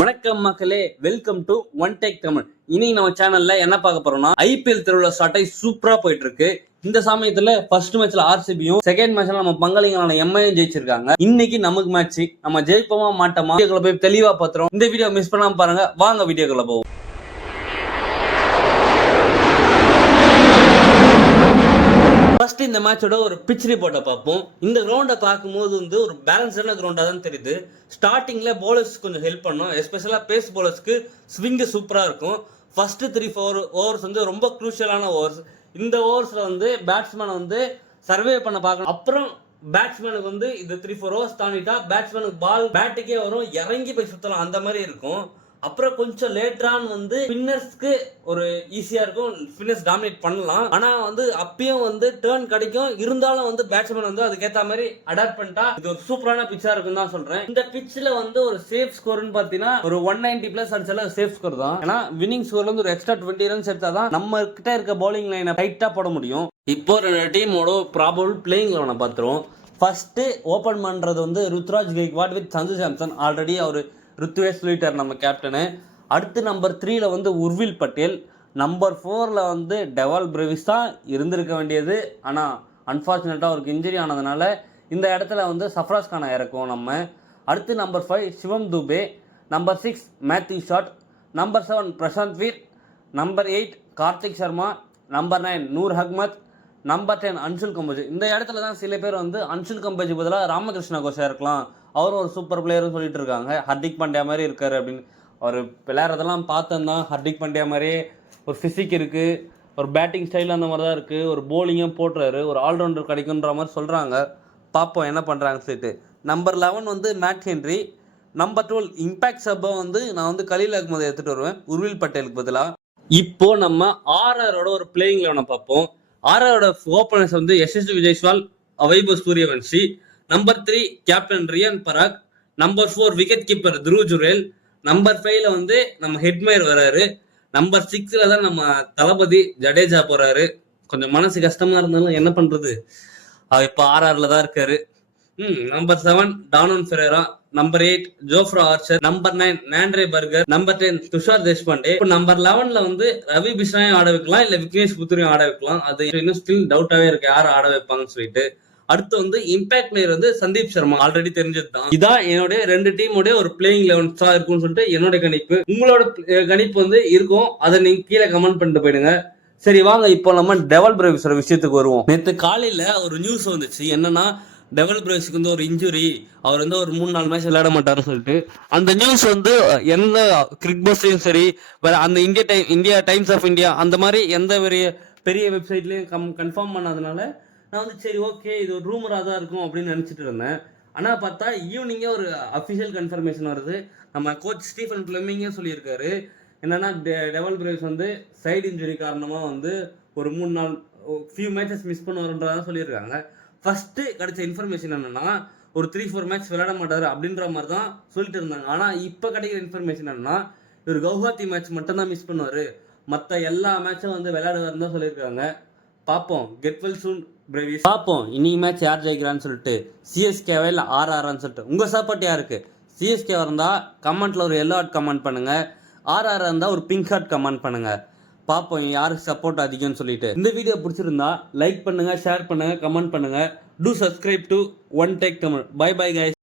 வணக்கம் மக்களே, welcome to One Take Tamil. இனி நம்ம சேனல்ல என்ன பார்க்க போறோம்னா, ஐபிஎல் திருவிழா ஸ்டார்ட் ஆகி சூப்பரா போயிட்டு இருக்கு. இந்த சமயத்துல ஃபர்ஸ்ட் மேட்ச்ல ஆர்சிபியும், செகண்ட் மேட்ச்ல நம்ம பங்காளிங்களான எம்ஐயும் ஜெயிச்சிருக்காங்க. இன்னைக்கு நமக்கு மேட்ச், நம்ம ஜெயிப்போமா மாட்டோமா வீடியோக்குள்ள போய் தெளிவா பாத்துறோம். இந்த வீடியோ மிஸ் பண்ணாம பாருங்க. வாங்க வீடியோக்குள்ள போவோம். ஃபர்ஸ்ட் இந்த மேட்சோட ஒரு பிச் ரிப்போர்ட்டை பார்ப்போம். இந்த கிரவுண்டை பார்க்கும்போது வந்து ஒரு பேலன்ஸான கிரவுண்டாக தான் தெரியுது. ஸ்டார்டிங்ல பவுலர்ஸ் கொஞ்சம் ஹெல்ப் பண்ணும், எஸ்பெஷலா பேஸ் பவுலர்ஸ்க்கு ஸ்விங்கு சூப்பராக இருக்கும். ஃபர்ஸ்ட் 3-4 ஓவர்ஸ் வந்து ரொம்ப குரூஷியலான ஓவர்ஸ். இந்த ஓவர்ஸ்ல வந்து பேட்ஸ்மேனை வந்து சர்வே பண்ண பார்க்கணும். அப்புறம் பேட்ஸ்மேனுக்கு வந்து இது 3-4 ஓவர்ஸ் தாண்டிட்டா பேட்ஸ்மேனுக்கு பால் பேட்டுக்கே வரும், இறங்கி போய் சுத்தலாம், அந்த மாதிரி இருக்கும். அப்புறம் கொஞ்சம் லேட்டரான் வந்து ஸ்பின்னர்ஸ்க்கு ஒரு ஈஸியா இருக்கும், ஸ்பின்னர்ஸ் டாமினேட் பண்ணலாம். ஆனா வந்து அப்பயும் வந்து டேர்ன் கிடைக்கும், இருந்தாலும் வந்து பேட்ஸ்மேன் வந்து அதுக்கேற்ற மாதிரி அடாப்ட் பண்ணிட்டா இது ஒரு சூப்பரான பிச்சா இருக்குன்னு தான் சொல்றேன். இந்த பிட்ச்ல வந்து ஒரு சேஃப் ஸ்கோர்னு பாத்தீங்கன்னா ஒரு 190+ அடிச்சாலும் சேஃப் ஸ்கோர் தான். ஏன்னா வின்னிங் ஸ்கோர்ல இருந்து ஒரு எக்ஸ்ட்ரா 20 ரன்ஸ் எடுத்தாதான் நம்ம கிட்ட இருக்க பவுலிங் லைனை டைட்டா போட முடியும். இப்போ ரெண்டு டீமோட ப்ராபபிள் பிளேயிங் லெவனை பார்த்துருவோம். ஃபர்ஸ்ட் ஓபன் பண்றது வந்து ருத்ராஜ் கெய்க்வாட் வித் சஞ்சு சாம்சன். ஆல்ரெடி அவர் ருத்துவே சொல்லிட்டார் நம்ம கேப்டனு. அடுத்து நம்பர் 3ல வந்து உர்வில் பட்டேல். நம்பர் 4ல வந்து டெவால் பிரேவிஸ் தான் இருந்திருக்க வேண்டியது. ஆனால் அன்ஃபார்ச்சுனேட்டாக அவருக்கு இன்ஜுரி ஆனதுனால இந்த இடத்துல வந்து சஃப்ராஸ் கானை இறக்குவோம் நம்ம. அடுத்து number 5 Shivam Dube. Number 6 Matthew Short. Number 7 Prashant Veer. Number 8 Kartik Sharma. Number 9 Noor Ahmad. Number 10 Anshul Kamboj. இந்த இடத்துல தான் சில பேர் வந்து அன்சுல் கம்போஜ் பதிலாக ராமகிருஷ்ணா கோஷா இருக்கலாம், அவரும் ஒரு சூப்பர் பிளேயர்னு சொல்லிட்டு இருக்காங்க. ஹர்திக் பாண்டியா மாதிரி இருக்காரு அப்படின்னு. அவர் விளையாடுறதெல்லாம் பார்த்தோம்னா ஹர்திக் பாண்டியா மாதிரியே ஒரு ஃபிசிக் இருக்குது, ஒரு பேட்டிங் ஸ்டைல் அந்த மாதிரி தான் இருக்குது, ஒரு போலிங்கும் போட்டுறாரு, ஒரு ஆல்ரவுண்டர் கிடைக்குன்ற மாதிரி சொல்கிறாங்க. பார்ப்போம் என்ன பண்ணுறாங்க சொல்லிட்டு. நம்பர் 11 வந்து மேட் ஹென்ரி. நம்பர் 12 இம்பாக்ட் சப்பை வந்து நான் வந்து கலீல் அஹ்மதை எடுத்துகிட்டு வருவேன் உர்வில் பட்டேலுக்கு பதிலாக. இப்போ நம்ம ஆர்ஆரோட ஒரு பிளேயிங் லெவனை பார்ப்போம். ஆர்ஆரோட ஓப்பனர்ஸ் வந்து Yashasvi Jaiswal, Vaibhav Suryavanshi. Number 3 captain Riyan Parag. Number 4 wicket keeper Dhruv Jurel. Number 5ல வந்து நம்ம ஹெட்மயர் வராரு. நம்பர் 6ல தான் நம்ம தளபதி ஜடேஜா போறாரு. கொஞ்சம் மனசு கஷ்டமா இருந்தாலும் என்ன பண்றது, இப்ப ஆர்ஆர்ல தான் இருக்காரு. Number 7 Donovan Ferreira. Number 8 Jofra Archer. Number 9 Nandre Burger. Number 10 Tushar Deshpande. இப்போ நம்பர் 11ல வந்து ரவி பிஷ்னாயும் ஆட வைக்கலாம், இல்ல விக்னேஷ் புத்தூரையும் ஆட வைக்கலாம். அது இன்னும் ஸ்டில் டவுட்டாவே இருக்கு யார் ஆட வைப்பாங்கன்னு சொல்லிட்டு. அடுத்து வந்து இம்பாக்ட் பிளேயர் வந்து சந்தீப் சர்மா, ஆல்ரெடி தெரிஞ்சது தான். இதான் என்னுடைய ரெண்டு டீமோட ஒரு பிளேயிங் 11 இருக்கும்னு சொல்லிட்டு என்னோட கணிப்பு. உங்களோட கணிப்பு வந்து இருக்கும், அதை நீங்க கீழே கமெண்ட் பண்ணிட்டு போயிடுங்க. சரி வாங்க இப்போ நம்ம டெவால் பிரேவிஸோட விஷயத்துக்கு வருவோம். நேற்று காலையில ஒரு நியூஸ் வந்துச்சு, என்னன்னா டெவால் பிரேவிஸ்க்கு வந்து ஒரு இன்ஜுரி, அவர் வந்து ஒரு 3-4 மேட்ச் விளையாட மாட்டாருன்னு சொல்லிட்டு. அந்த நியூஸ் வந்து எந்த கிரிக் பஸ்லையும் சரி, அந்த இந்தியா டைம்ஸ் ஆஃப் இந்தியா அந்த மாதிரி எந்த பெரிய வெப்சைட்லயும் கன்ஃபார்ம் பண்ணாதனால நான் வந்து சரி ஓகே இது ஒரு ரூமராக தான் இருக்கும் அப்படின்னு நினச்சிட்டு இருந்தேன். ஆனால் பார்த்தா ஈவினிங்கே ஒரு அஃபிஷியல் கன்ஃபர்மேஷன் வருது. நம்ம கோச் ஸ்டீஃபன் ஃப்ளெமிங்கே சொல்லியிருக்காரு, என்னன்னா டெவால் பிரேவிஸ் வந்து சைடு இன்ஜுரி காரணமாக வந்து ஒரு 3-4 ஃபியூ மேட்சஸ் மிஸ் பண்ணுவாருன்றதான் சொல்லியிருக்காங்க. ஃபர்ஸ்ட் கிடைச்ச இன்ஃபர்மேஷன் என்னன்னா ஒரு 3-4 மேட்ச் விளையாட மாட்டாரு அப்படின்ற மாதிரி தான் சொல்லிட்டு இருந்தாங்க. ஆனால் இப்போ கிடைக்கிற இன்ஃபர்மேஷன் என்னன்னா இவர் கவுஹாத்தி மேட்ச் மட்டும் தான் மிஸ் பண்ணுவார், மற்ற எல்லா மேட்சும் வந்து விளையாடுவாருன்னு தான் சொல்லியிருக்காங்க. பார்ப்போம், கெட் வெல் சூன் பிரேவிஸ். பார்ப்போம் இனி மேட்ச் யார் ஜெயிக்கிறான்னு சொல்லிட்டு. சிஎஸ்கேவா இல்லை ஆர்ஆர்னு சொல்லிட்டு உங்கள் சப்போர்ட் யாருக்கு? சிஎஸ்கே இருந்தால் கமெண்ட்ல ஒரு எல்லோ ஹார்ட் கமெண்ட் பண்ணுங்க, ஆர்ஆர் இருந்தால் ஒரு பிங்க் ஹார்ட் கமெண்ட் பண்ணுங்க. பார்ப்போம் யாருக்கு சப்போர்ட் அதிகம்னு சொல்லிட்டு. இந்த வீடியோ பிடிச்சிருந்தா லைக் பண்ணுங்க, ஷேர் பண்ணுங்க, கமெண்ட் பண்ணுங்க. Do subscribe to One Take Tamil. Bye bye guys.